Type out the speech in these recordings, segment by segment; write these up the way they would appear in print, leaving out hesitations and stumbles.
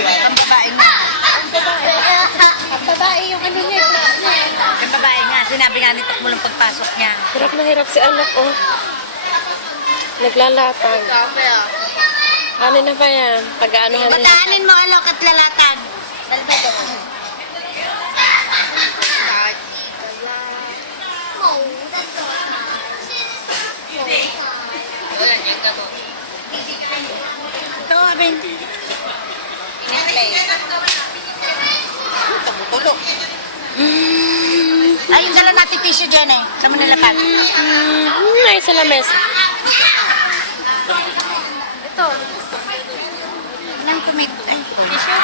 Ang babae nga. Ang babae yung ano niya. Ang babae nga. Sinabi nga nito mulang pagpasok niya. Hirap na hirap si anak, oh. Naglalatag. Ano na ba yan? Pag-aanohan niya. Bataanin mo alok at lalatag. Ito, abin. Tumutulog. Ay, yung dala natin tissue dyan eh. Sa Manilapag. Ay, sa lamesa. Ito. Nang kumit. Ay, tissue.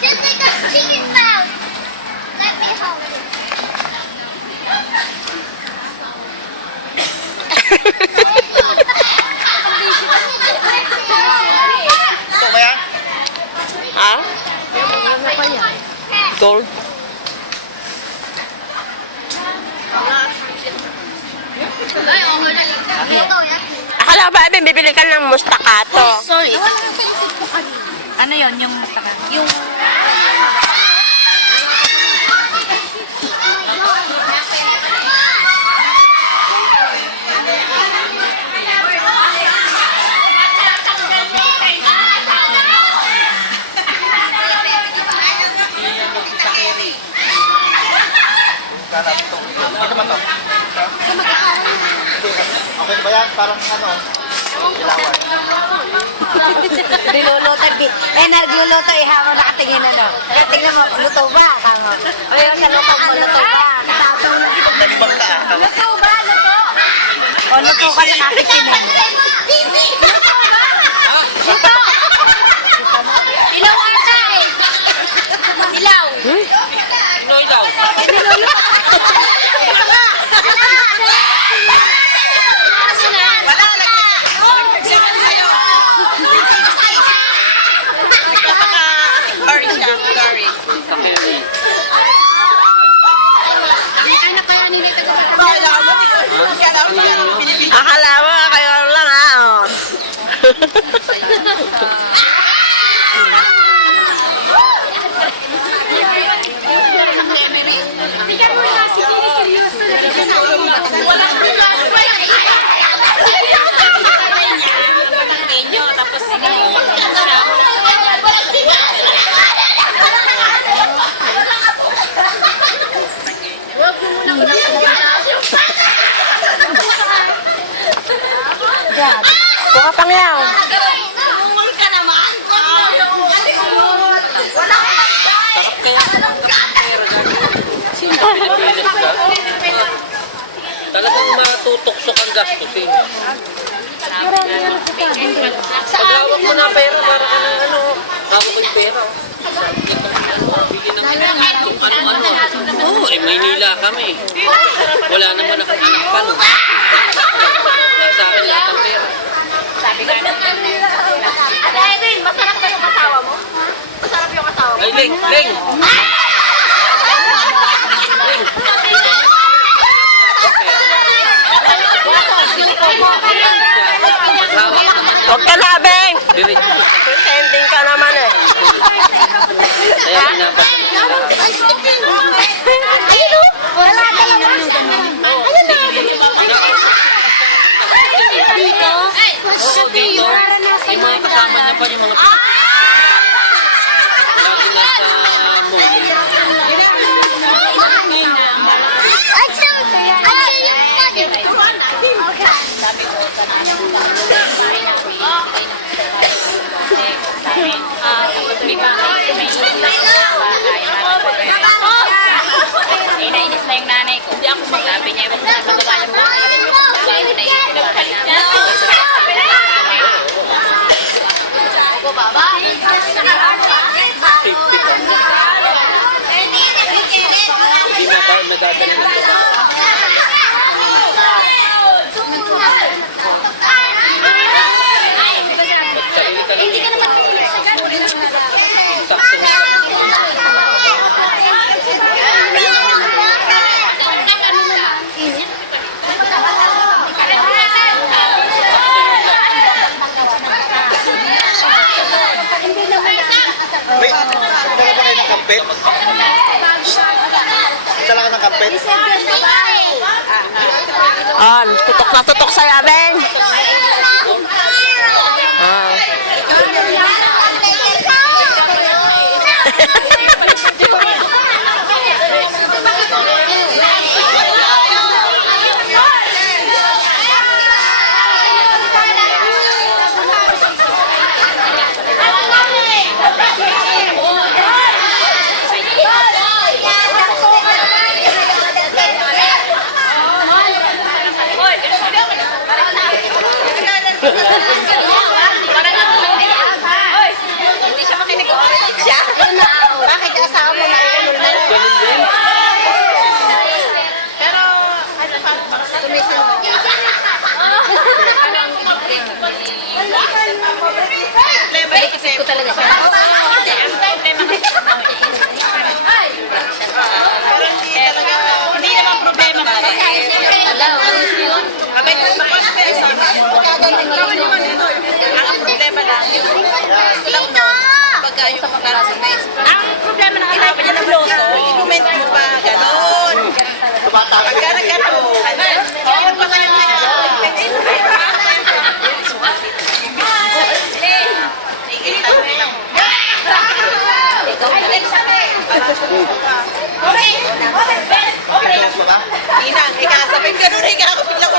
Just like a chicken mouth. Let me hold it. Ito ba yan? Ha? Gold. Akala ba, Abin, bibili ka ng mustakato? Sorry. Ano yon yung mustaka? Yung... Ito ba ito? Okay ba yan? Parang ano? Ilawan. Niluluto. Nagluluto eh habang nakatingin ano. Tingnan mo, luto ba? Tama. O yung sa luto mo, luto ba? Nalibang ka. Luto ba? Luto? O luto ka sa kakitinin. Luto! Ilaw ata eh. Ilaw. Ilaw. Akala mo, kayo lang ha, oh. Buka pang yaw. Umul ka naman. Wala Talagang matutuksok ang gastusin. Paglawak mo na pera para ka na ano, hawak mo yung pera. Bili ng kung ano-ano. Oo, Maynila kami. Wala naman akong anak pa no. Nasa akin lahat ang pera. Sabi ka na. Ate Edwin, masarap ba yung asawa mo? Masarap yung asawa mo? Ay, Ling! Ling! Ling! Huwag ka na, Beng! Diretso. Pretending ka naman eh. Kaya pinapasin ko lang. Wala ka naman. Dito? Oo, dito. Yung mga kasama niya pa yung mga lagi nasa mall. Inainis na yung nanay ko. Sabi niya, huwag mo na magawa yung bahay. Sabi na yung pinagpalit niya. Ako baba. Hindi na ba nadadala ng iba? Sarili ka lang. Sakto na. kampit? Sala ka ng kampit? Ah, tutok sa'yo, Abeng. Ah. Hindi siya makinig. Siya? Bakit yung asawa mo narikulol na? Ganun din. Pero, ano pa? Tumisin mo. Balik ko talaga siya. Hindi, ang problema kasi sa pero hindi talaga, hindi naman problema talaga. Abay, bakit kaya sa ang problema lang, gusto lang mo, pagka yung parang sa face. Ang problema ng asawa niya na bloso, i-comment mo pa, gano'n. Pagka nagkano, yun pa kayo Inang, ikaw, sabihin ka nun, ikaw, biglang